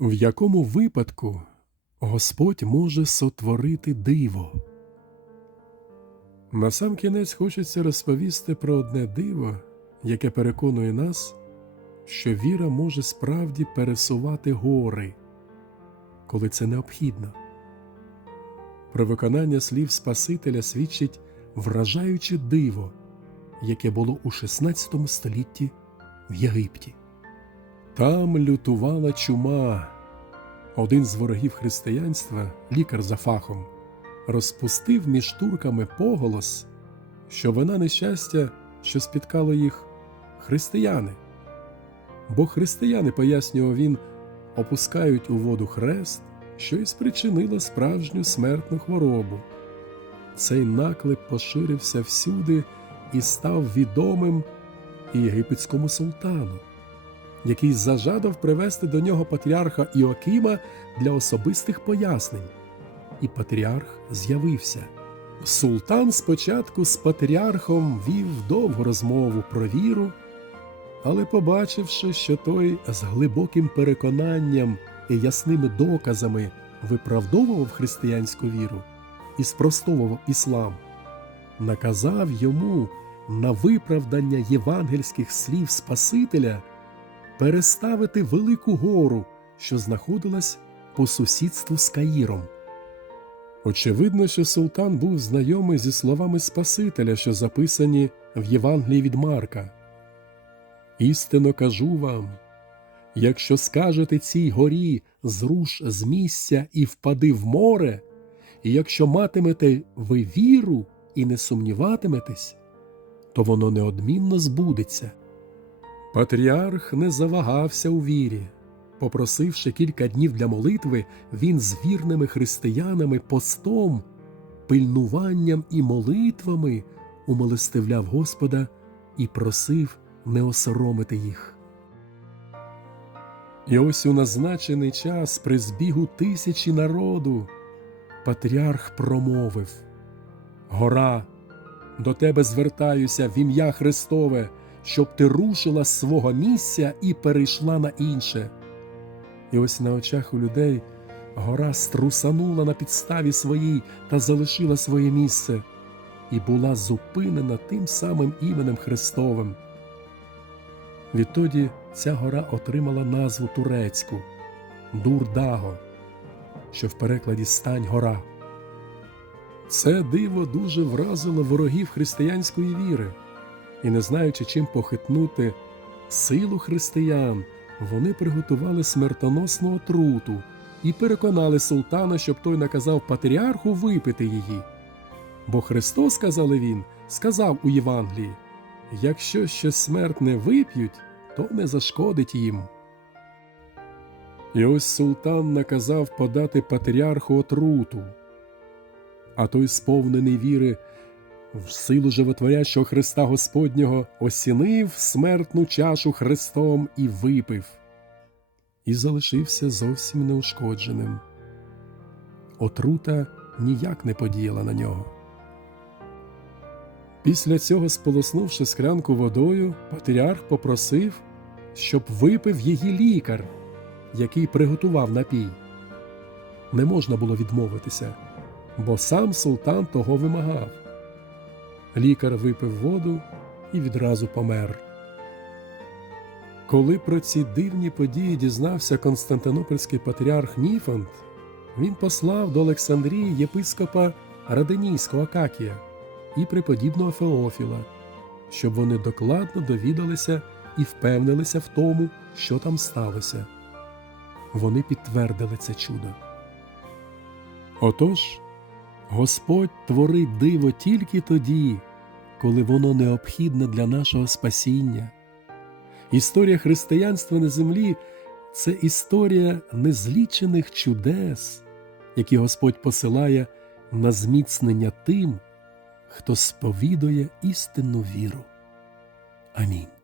В якому випадку Господь може сотворити диво? Насамкінець хочеться розповісти про одне диво, яке переконує нас, що віра може справді пересувати гори, коли це необхідно. Про виконання слів Спасителя свідчить вражаюче диво, яке було у 16 столітті в Єгипті. Там лютувала чума. Один з ворогів християнства, лікар за фахом, розпустив між турками поголос, що вина нещастя, що спіткало їх християни. Бо християни, пояснював він, опускають у воду хрест, що й спричинило справжню смертну хворобу. Цей наклеп поширився всюди і став відомим єгипетському султану, який зажадав привести до нього патріарха Іокима для особистих пояснень. І патріарх з'явився. Султан спочатку з патріархом вів довгу розмову про віру, але, побачивши, що той з глибоким переконанням і ясними доказами виправдовував християнську віру і спростовував іслам, наказав йому на виправдання євангельських слів Спасителя переставити велику гору, що знаходилась по сусідству з Каїром. Очевидно, що султан був знайомий зі словами Спасителя, що записані в Євангелії від Марка. Істинно кажу вам, якщо скажете цій горі зруш з місця і впади в море, і якщо матимете ви віру і не сумніватиметесь, то воно неодмінно збудеться. Патріарх не завагався у вірі. Попросивши кілька днів для молитви, він з вірними християнами постом, пильнуванням і молитвами умилостивляв Господа і просив не осоромити їх. І ось у назначений час при збігу тисячі народу патріарх промовив Гора, до тебе звертаюся в ім'я Христове, щоб ти рушила з свого місця і перейшла на інше. І ось на очах у людей гора струсанула на підставі своїй та залишила своє місце, і була зупинена тим самим іменем Христовим. Відтоді ця гора отримала назву турецьку Дурдаго, що в перекладі стань гора. Це диво дуже вразило ворогів християнської віри, і, не знаючи, чим похитнути силу християн, вони приготували смертоносну отруту і переконали султана, щоб той наказав патріарху випити її. Бо Христос, сказали він, сказав у Євангелії якщо ще смерть не вип'ють, то не зашкодить їм. І ось султан наказав подати патріарху отруту, а той, сповнений віри, в силу животворящого Христа Господнього, осінив смертну чашу Христом і випив, і залишився зовсім неушкодженим. Отрута ніяк не подіяла на нього. Після цього, сполоснувши склянку водою, патріарх попросив, щоб випив її лікар, який приготував напій. Не можна було відмовитися, бо сам султан того вимагав. Лікар випив воду і відразу помер. Коли про ці дивні події дізнався Константинопольський патріарх Ніфонт, він послав до Олександрії єпископа Раденійського Акакія і преподібного Феофіла, щоб вони докладно довідалися і впевнилися в тому, що там сталося. Вони підтвердили це чудо. Отож, Господь творить диво тільки тоді, коли воно необхідне для нашого спасіння. Історія християнства на землі це історія незлічених чудес, які Господь посилає на зміцнення тим, хто сповідує істинну віру. Амінь.